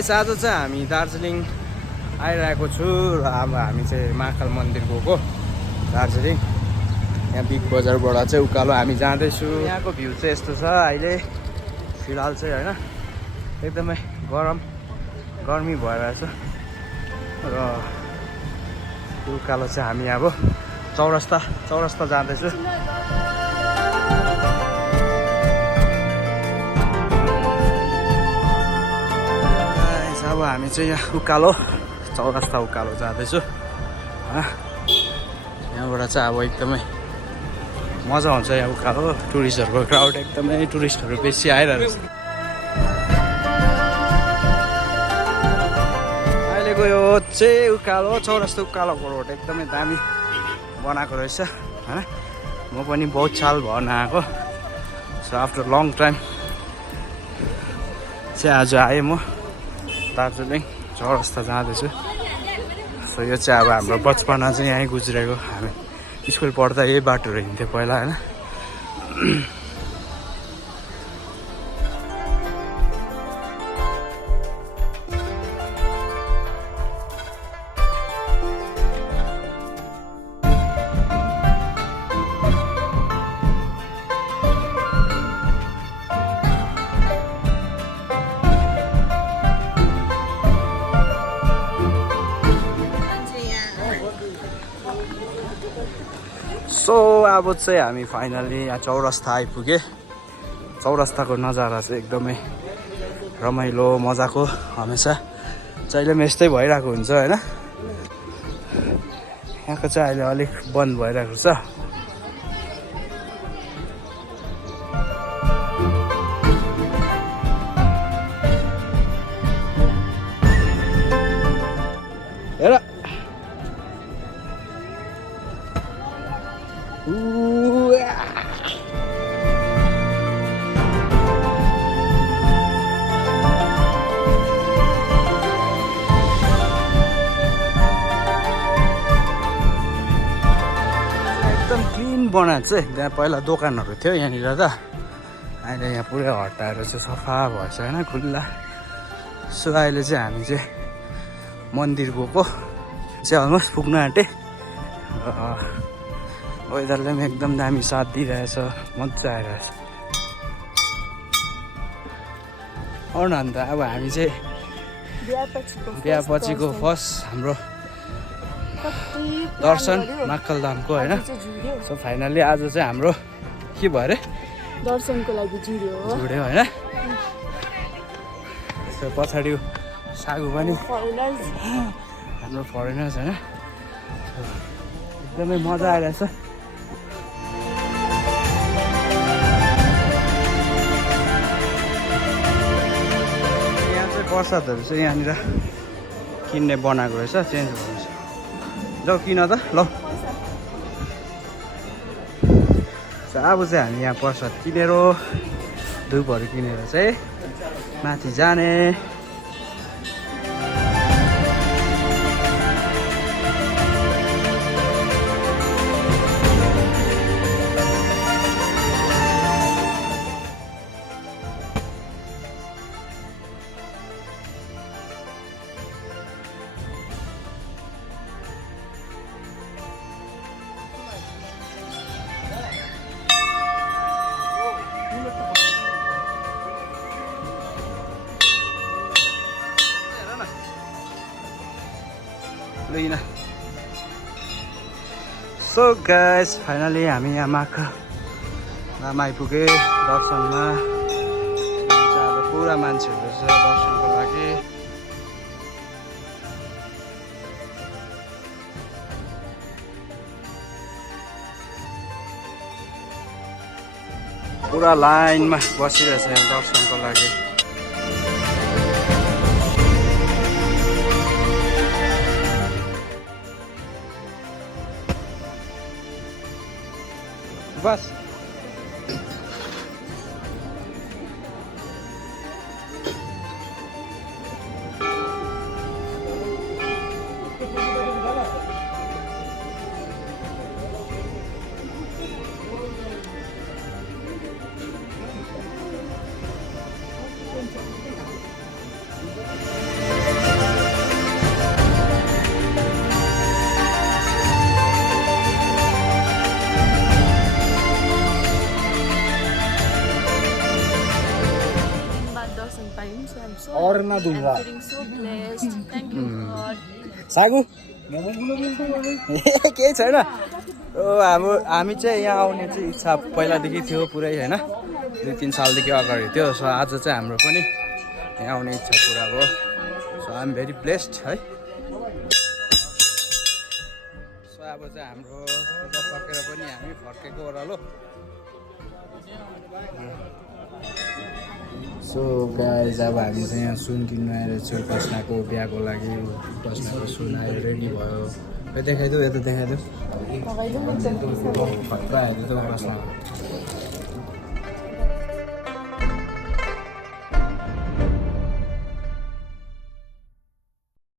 Guys आज चाहिँ हामी दार्जिलिङ आइरहेको छु र अब हामी चाहिँ महाकाल मन्दिर गएको दार्जिलिङ। यहाँ बिग बजारबाट चाहिँ उकालो हामी जाँदैछु। यहाँको भ्यू चाहिँ यस्तो छ अहिले फिलहाल चाहिँ होइन, एकदमै गर्मी भइरहेछ र उकालो चाहिँ हामी अब चौरस्ता जाँदैछु। अब हामी चाहिँ यहाँ चौरस्ता उकालो जाँदैछु। यहाँबाट चाहिँ अब एकदमै मजा आउँछ। यहाँ उकालो टुरिस्टहरूको क्राउड एकदमै, टुरिस्टहरू बेसी आइरहेको छ। अहिलेको यो चाहिँ उकालो चौरस्ता उकालोको रोड एकदमै दामी बनाएको रहेछ होइन। म पनि बहुत साल भयो नआएको, सो आफ्टर लङ टाइम चाहिँ आज आएँ म दार्जिलिङ चौरस्ता जाँदैछु। सो यो चाहिँ अब हाम्रो बचपना चाहिँ यहीँ गुज्रेको। हामी स्कुल पढ्दा यही बाटोहरू हिँड्थ्यो पहिला होइन। सो अब चाहिँ हामी फाइनली यहाँ चौरस्ता आइपुगे। चौरस्ताको नजारा चाहिँ एकदमै रमाइलो मजाको, हमेसा जहिले पनि यस्तै भइरहेको हुन्छ होइन। यहाँको चाहिँ अहिले अलिक बन्द भइरहेको छ। हेर एकदम क्लिन बनाएको चाहिँ। त्यहाँ पहिला दोकानहरू थियो यहाँनिर त, अहिले यहाँ पुरै हटाएर चाहिँ सफा भएछ होइन, खुल्ला। सो अहिले चाहिँ हामी चाहिँ मन्दिर गएको चाहिँ अलमोस्ट पुग्न आँटे। वेदरले पनि एकदम दामी साथ दिइरहेछ, मजा आइरहेछ। आउन अन्त अब हामी चाहिँ बिहापछिको फर्स्ट हाम्रो दर्शन महाकाल धामको होइन। सो फाइनल्ली आज चाहिँ हाम्रो के भयो अरे, दर्शनको लागि जुड्यो होइन। सो पछाडि सागु पनि हाम्रो फरेनर्स होइन। एकदमै मजा आइरहेछ। यहाँ चाहिँ प्रसादहरू चाहिँ यहाँनिर किन्ने बनाएको रहेछ, चेन्ज भएको रहेछ। जाऊ किन त ल। अब चाहिँ हामी यहाँ प्रसाद किनेर धुपहरू किनेर चाहिँ माथि जाने। सो गाइस फाइनली हामी यहाँ महाकाल धाम आइपुगे दर्शनमा। अब पुरा मान्छेहरू छ दर्शनको लागि। पुरा लाइनमा बसिरहेछ यहाँ दर्शनको लागि। बस so I'm so और happy. ना दूंगा। I'm feeling so blessed. Thank you, God. सागु केही छैन हामी चाहिँ यहाँ आउने चाहिँ इच्छा पहिलादेखि थियो पुरै होइन 2-3 सालदेखि अगाडि थियो सो आज चाहिँ हाम्रो पनि यहाँ आउने इच्छा पुरा भयो so I am very blessed है सो अब चाहिँ हाम्रो पूजा सकेर पनि हामी फर्केको ओह्रालो सो गाइज अब हामी चाहिँ यहाँ सुन किन्नु आएर छु उपासनाको बिहाको लागि उपासनाको सुन आएर रेडी भयो देखाइदेऊ यता देखाइदेऊ खतरा आयो त उपासना